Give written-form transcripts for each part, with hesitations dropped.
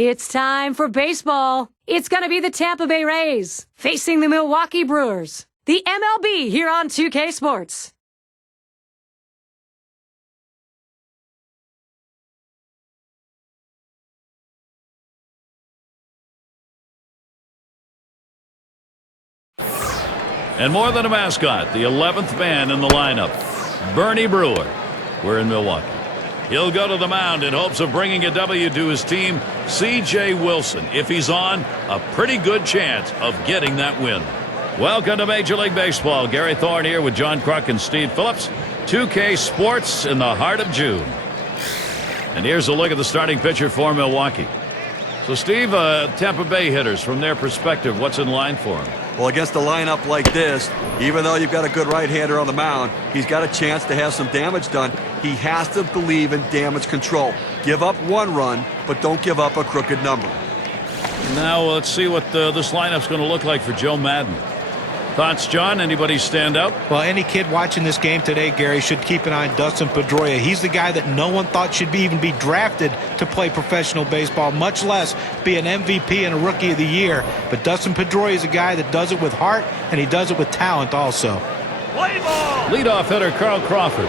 It's time for baseball. It's going to be the Tampa Bay Rays facing the Milwaukee Brewers. The MLB here on 2K Sports. And more than a mascot, the 11th man in the lineup, Bernie Brewer. We're in Milwaukee. He'll go to the mound in hopes of bringing a W to his team, C.J. Wilson. If he's on, a pretty good chance of getting that win. Welcome to Major League Baseball. Gary Thorne here with John Kruk and Steve Phillips. 2K Sports in the heart of June. And here's a look at the starting pitcher for Milwaukee. So, Steve, Tampa Bay hitters, from their perspective, what's in line for them? Well, against a lineup like this, even though you've got a good right-hander on the mound, he's got a chance to have some damage done. He has to believe in damage control. Give up one run, but don't give up a crooked number. Now let's see what this lineup's going to look like for Joe Madden. Thoughts, John? Anybody stand out? Well, any kid watching this game today, Gary, should keep an eye on Dustin Pedroia. He's the guy that no one thought should even be drafted to play professional baseball, much less be an MVP and a Rookie of the Year. But Dustin Pedroia is a guy that does it with heart, and he does it with talent also. Play ball! Leadoff hitter Carl Crawford.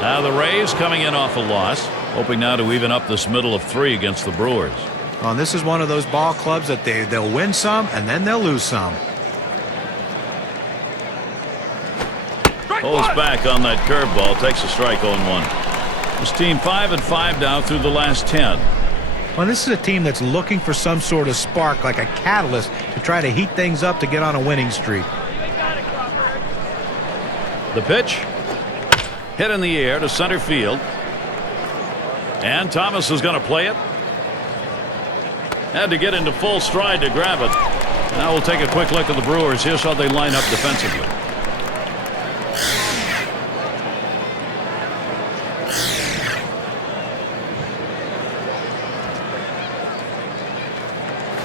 Now the Rays coming in off a loss, hoping now to even up this middle of 3 against the Brewers. Well, this is one of those ball clubs that they'll win some, and then they'll lose some. Pulls back on that curveball, takes a strike 0-1. This team 5-5 now through the last 10. Well, this is a team that's looking for some sort of spark, like a catalyst, to try to heat things up to get on a winning streak. The pitch. Hit in the air to center field. And Thomas is going to play it. Had to get into full stride to grab it. Now we'll take a quick look at the Brewers. Here's how they line up defensively.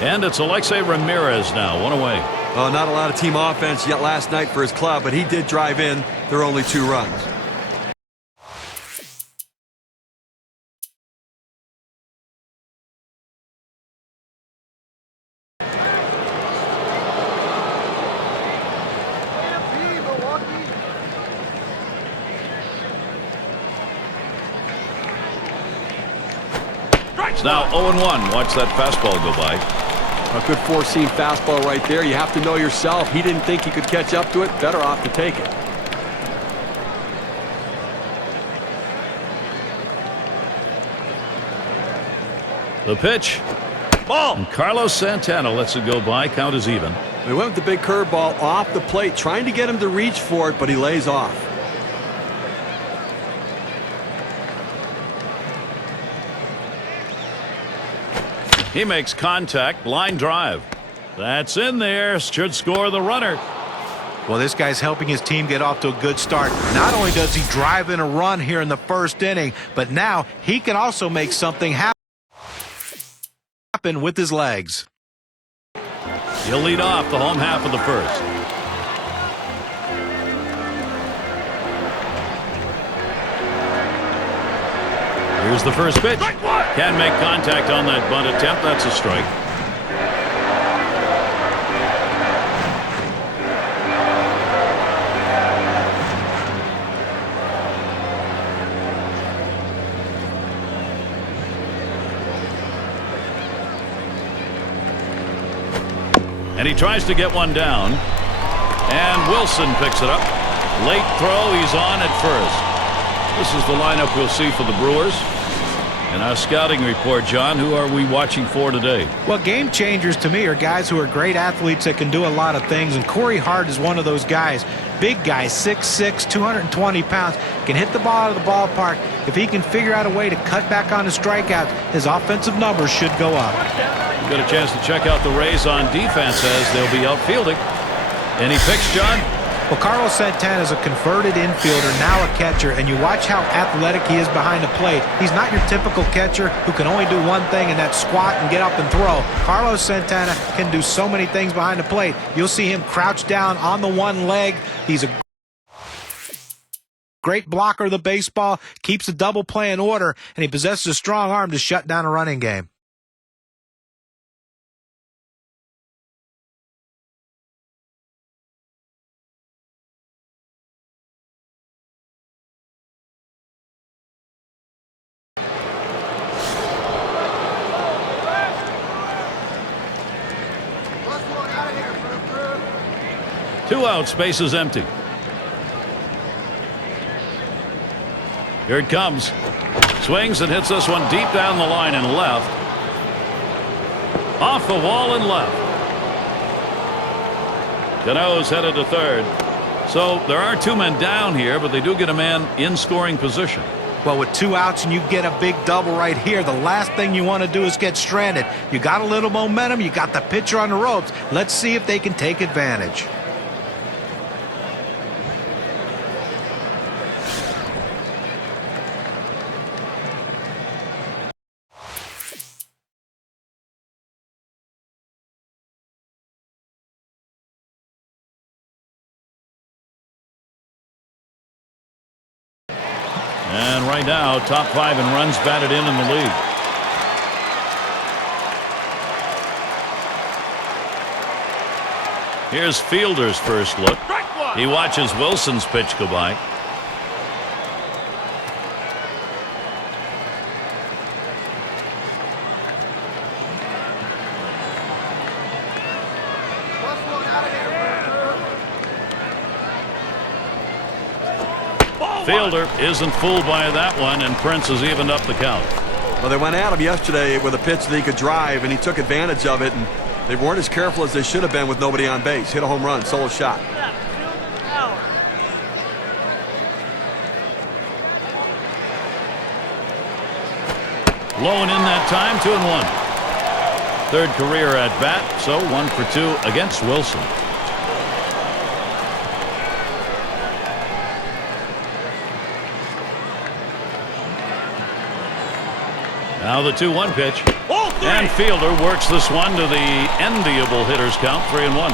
And it's Alexei Ramirez now, one away. Not a lot of team offense yet last night for his club, but he did drive in. There are only 2 runs. It's now 0-1. Watch that fastball go by. A good four-seam fastball right there. You have to know yourself. He didn't think he could catch up to it. Better off to take it. The pitch. Ball. And Carlos Santana lets it go by. Count is even. They went with the big curveball off the plate, trying to get him to reach for it, but he lays off. He makes contact. Line drive. That's in there. Should score the runner. Well, this guy's helping his team get off to a good start. Not only does he drive in a run here in the first inning, but now he can also make something happen with his legs. He'll lead off the home half of the first. Here's the first pitch. Can make contact on that bunt attempt. That's a strike. And he tries to get one down. And Wilson picks it up. Late throw. He's on at first. This is the lineup we'll see for the Brewers. In our scouting report, John, who are we watching for today? Well, game changers to me are guys who are great athletes that can do a lot of things, and Corey Hart is one of those guys. Big guy, 6'6", 220 pounds, can hit the ball out of the ballpark. If he can figure out a way to cut back on his strikeouts, his offensive numbers should go up. We've got a chance to check out the Rays on defense as they'll be outfielding. Any picks, John? Well, Carlos Santana is a converted infielder, now a catcher, and you watch how athletic he is behind the plate. He's not your typical catcher who can only do one thing, and that's squat and get up and throw. Carlos Santana can do so many things behind the plate. You'll see him crouch down on the one leg. He's a great blocker of the baseball, keeps the double play in order, and he possesses a strong arm to shut down a running game. 2 outs, bases empty. Here it comes. Swings and hits this one deep down the line and left. Off the wall and left. Cano's headed to third. So there are 2 men down here, but they do get a man in scoring position. Well, with 2 outs and you get a big double right here, the last thing you want to do is get stranded. You got a little momentum. You got the pitcher on the ropes. Let's see if they can take advantage. And right now, top 5 in runs batted in the league. Here's Fielder's first look. He watches Wilson's pitch go by. Fielder isn't fooled by that one, and Prince has evened up the count. Well, they went at him yesterday with a pitch that he could drive, and he took advantage of it, and they weren't as careful as they should have been with nobody on base. Hit a home run, solo shot. Low and in that time, 2-1. Third career at bat, so 1 for 2 against Wilson. Now the 2-1 pitch. And Fielder works this one to the enviable hitter's count, 3-1.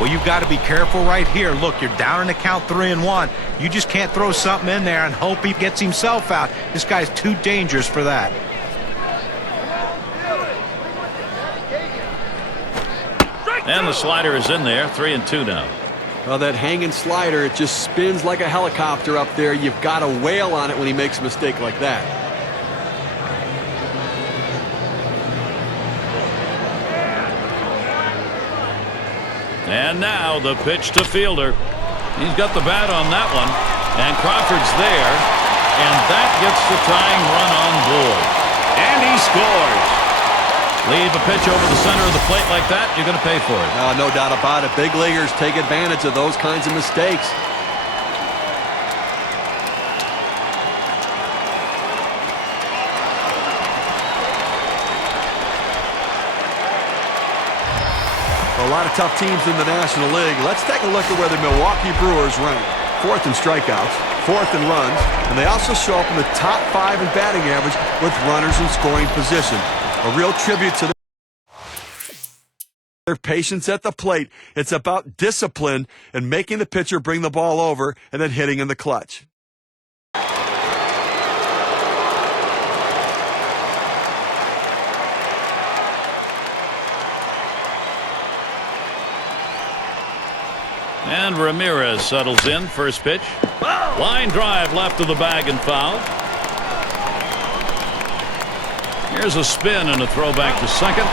Well, you've got to be careful right here. Look, you're down in the count 3-1. You just can't throw something in there and hope he gets himself out. This guy's too dangerous for that. And the slider is in there, 3-2 now. Well, that hanging slider, it just spins like a helicopter up there. You've got to wail on it when he makes a mistake like that. And now the pitch to Fielder. He's got the bat on that one. And Crawford's there. And that gets the tying run on board. And he scores. Leave a pitch over the center of the plate like that, you're going to pay for it. No doubt about it. Big leaguers take advantage of those kinds of mistakes. A lot of tough teams in the National League. Let's take a look at where the Milwaukee Brewers rank. 4th in strikeouts, 4th in runs, and they also show up in the top 5 in batting average with runners in scoring position. A real tribute to their patience at the plate. It's about discipline and making the pitcher bring the ball over and then hitting in the clutch. And Ramirez settles in. First pitch. Line drive left of the bag and foul. Here's a spin and a throw back to second.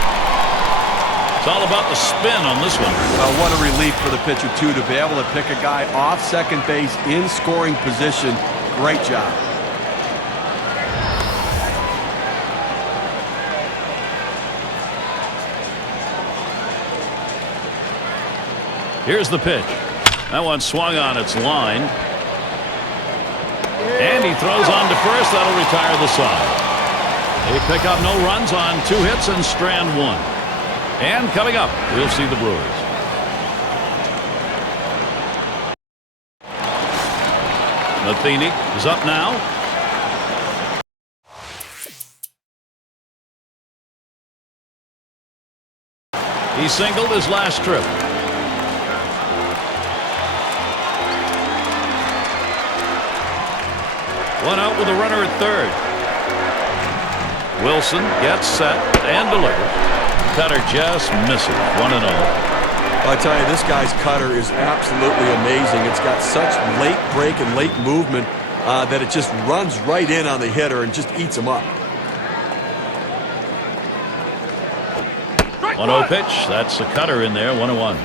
It's all about the spin on this one. What a relief for the pitcher, too, to be able to pick a guy off second base in scoring position. Great job. Here's the pitch. That one swung on its line. And he throws on to first. That'll retire the side. They pick up no runs on 2 hits and strand 1. And coming up, we'll see the Brewers. Matheny is up now. He singled his last trip. One out with a runner at third. Wilson gets set and delivers. Cutter just misses. 1-0. I tell you, this guy's cutter is absolutely amazing. It's got such late break and late movement that it just runs right in on the hitter and just eats him up. 1-0 pitch. That's a cutter in there. 1-1.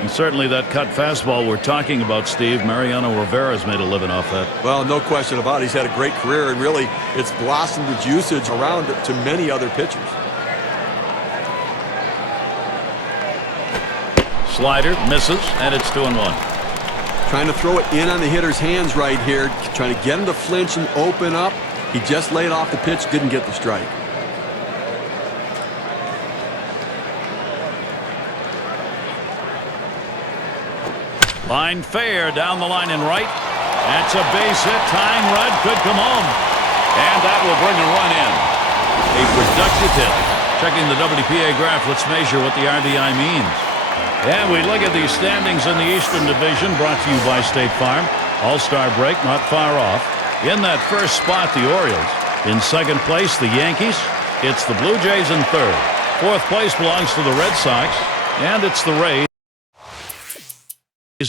And certainly that cut fastball we're talking about, Steve, Mariano Rivera's made a living off that. Well, no question about it. He's had a great career, and really it's blossomed its usage around to many other pitchers. Slider misses, and it's 2-1. Trying to throw it in on the hitter's hands right here, trying to get him to flinch and open up. He just laid off the pitch, didn't get the strike. Line fair down the line and right. That's a base hit. Tying run could come home. And that will bring a run in. A productive hit. Checking the WPA graph, let's measure what the RBI means. And we look at the standings in the Eastern Division, brought to you by State Farm. All-Star break not far off. In that first spot, the Orioles. In second place, the Yankees. It's the Blue Jays in third. Fourth place belongs to the Red Sox. And it's the Rays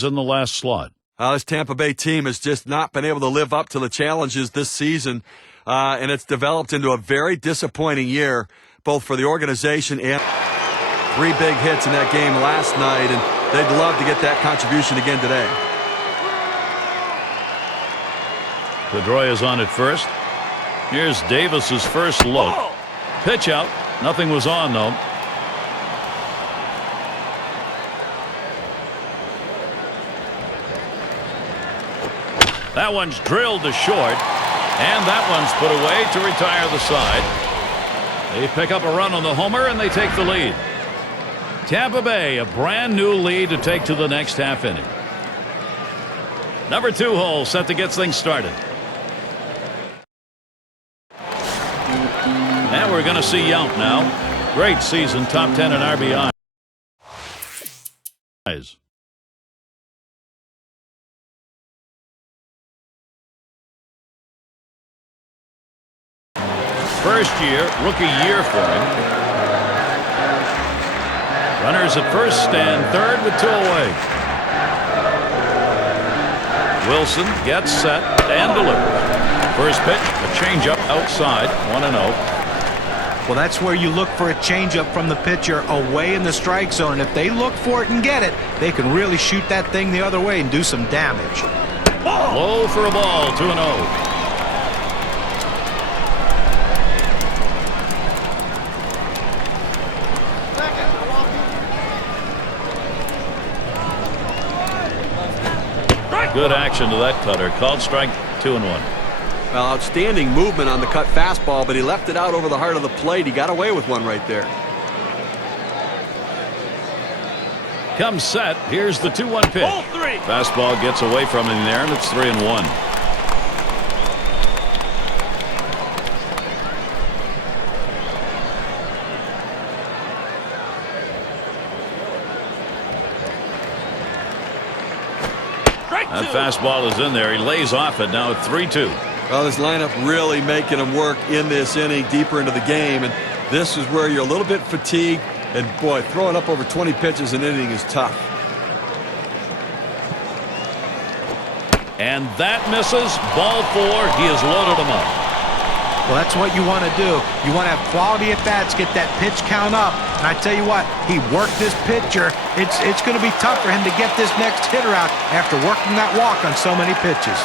in the last slot. This Tampa Bay team has just not been able to live up to the challenges this season, and it's developed into a very disappointing year, both for the organization and 3 big hits in that game last night, and they'd love to get that contribution again today. Pedroia's on at first. Here's Davis's first look. Pitch out. Nothing was on, though. That one's drilled to short, and that one's put away to retire the side. They pick up a run on the homer, and they take the lead. Tampa Bay, a brand new lead to take to the next half inning. Number 2 hole set to get things started. And we're going to see Yount now. Great season, top 10 in RBI. First year, rookie year for him. Runners at first stand third with 2 away. Wilson gets set and delivers. First pitch, a changeup outside, 1-0. Well, that's where you look for a changeup from the pitcher away in the strike zone. If they look for it and get it, they can really shoot that thing the other way and do some damage. Low for a ball, 2-0. Good action to that cutter. Called strike, 2-1. Well, outstanding movement on the cut fastball, but he left it out over the heart of the plate. He got away with one right there. Comes set. Here's the 2-1 pitch. Fastball gets away from him there, and it's 3-1. That fastball is in there. He lays off it. Now at 3-2. Well, this lineup really making him work in this inning deeper into the game, and this is where you're a little bit fatigued, and boy, throwing up over 20 pitches an inning is tough. And that misses. Ball 4. He has loaded them up. Well, that's what you want to do. You want to have quality at-bats, get that pitch count up. And I tell you what, he worked this pitcher. It's going to be tough for him to get this next hitter out after working that walk on so many pitches.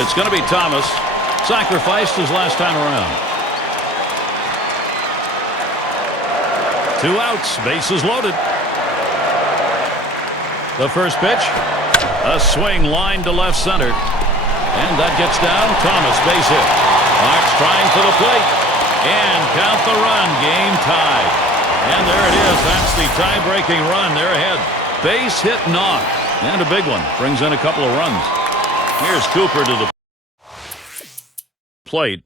It's going to be Thomas. Sacrificed his last time around. 2 outs. Bases loaded. The first pitch. A swing line to left center. And that gets down. Thomas, base hit. Hart's trying for the plate. And count the run. Game tied. And there it is. That's the tie-breaking run. They're ahead. Base hit knock. And a big one. Brings in a couple of runs. Here's Cooper to the plate.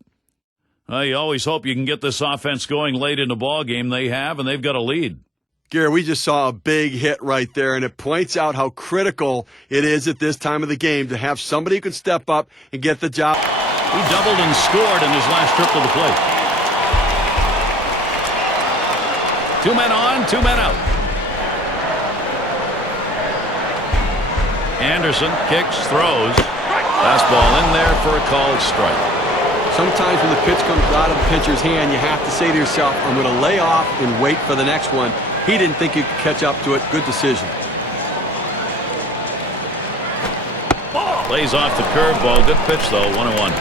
You always hope you can get this offense going late in the ball game. They have, and they've got a lead. Gary, we just saw a big hit right there, and it points out how critical it is at this time of the game to have somebody who can step up and get the job. He doubled and scored in his last trip to the plate. 2 men on, 2 men out. Anderson kicks, throws. Fastball in there for a called strike. Sometimes when the pitch comes out of the pitcher's hand, you have to say to yourself, I'm going to lay off and wait for the next one. He didn't think he could catch up to it. Good decision. Lays off the curveball. Good pitch, though. 1-1.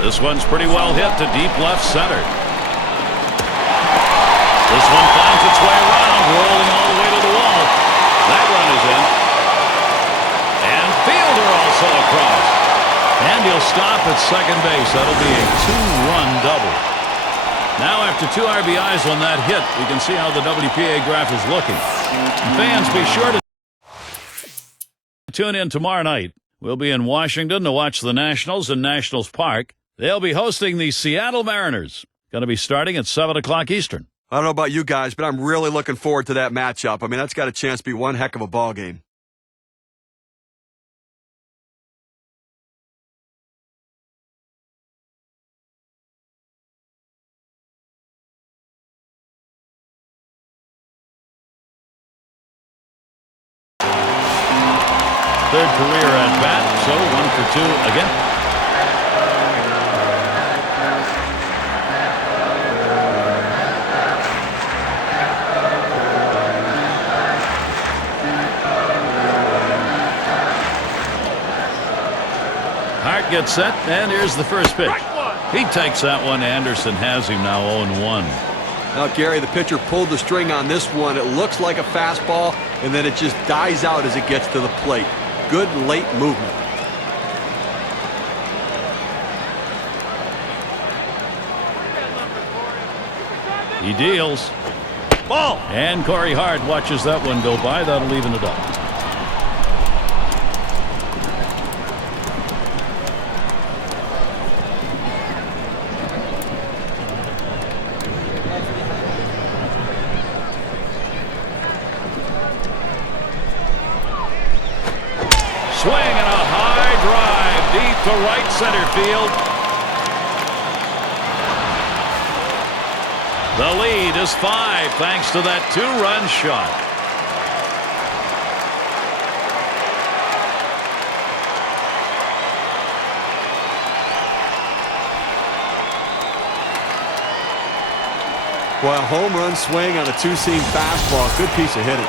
This one's pretty well hit to deep left center. This one finds its way around, rolling all the way to the wall. That run is in. And fielder also across. And he'll stop at second base. That'll be a 2-run double. Now after 2 RBIs on that hit, we can see how the WPA graph is looking. Fans, be sure to tune in tomorrow night. We'll be in Washington to watch the Nationals in Nationals Park. They'll be hosting the Seattle Mariners. Going to be starting at 7 o'clock Eastern. I don't know about you guys, but I'm really looking forward to that matchup. I mean, that's got a chance to be one heck of a ball game. Third career at bat, so 1 for 2 again. Hart gets set, and here's the first pitch. He takes that one. Anderson has him now 0-1. Now, Gary, the pitcher pulled the string on this one. It looks like a fastball, and then it just dies out as it gets to the plate. Good late movement. He deals. Ball. And Corey Hart watches that one go by. That'll even it up. Swing and a high drive deep to right center field. The lead is 5 thanks to that 2-run shot. Boy, a home run swing on a 2-seam fastball. Good piece of hitting.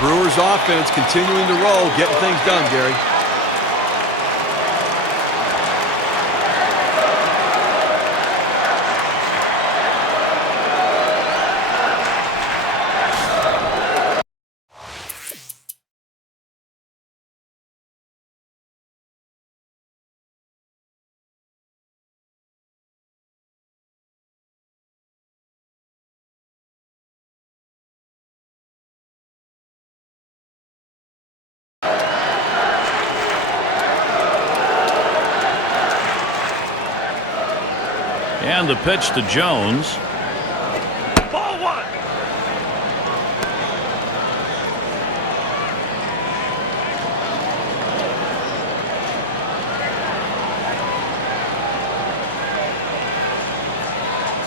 Brewers offense continuing to roll, getting things done, Gary. And the pitch to Jones. Ball 1.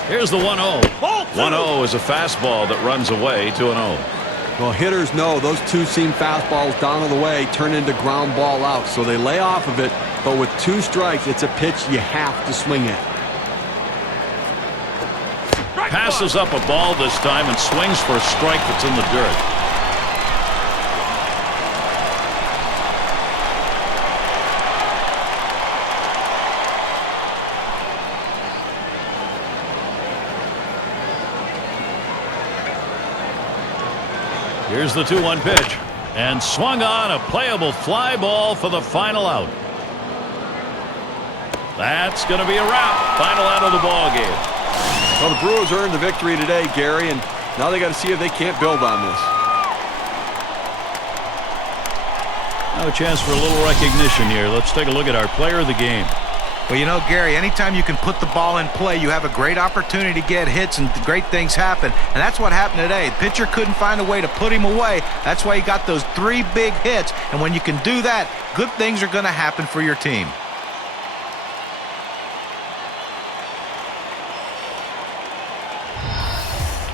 Here's the 1-0. 1-0 is a fastball that runs away. 2-0. Well, hitters know those 2-seam fastballs down on the way turn into ground ball out, so they lay off of it. But with 2 strikes, it's a pitch you have to swing at. Passes up a ball this time and swings for a strike that's in the dirt. Here's the 2-1 pitch. And swung on a playable fly ball for the final out. That's going to be a wrap. Final out of the ball game. Well, the Brewers earned the victory today, Gary, and now they got to see if they can't build on this. Now a chance for a little recognition here. Let's take a look at our player of the game. Well, you know, Gary, anytime you can put the ball in play, you have a great opportunity to get hits and great things happen. And that's what happened today. The pitcher couldn't find a way to put him away. That's why he got those 3 big hits. And when you can do that, good things are going to happen for your team.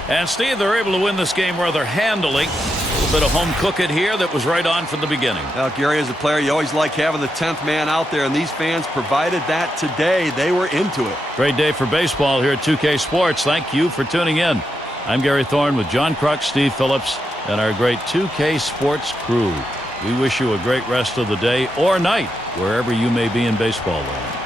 And Steve, they're able to win this game rather handily. A little bit of home cook it here that was right on from the beginning. Now, Gary, as a player, you always like having the 10th man out there, and these fans provided that today. They were into it. Great day for baseball here at 2K Sports. Thank you for tuning in. I'm Gary Thorne with John Kruk, Steve Phillips, and our great 2K Sports crew. We wish you a great rest of the day or night, wherever you may be in baseball land.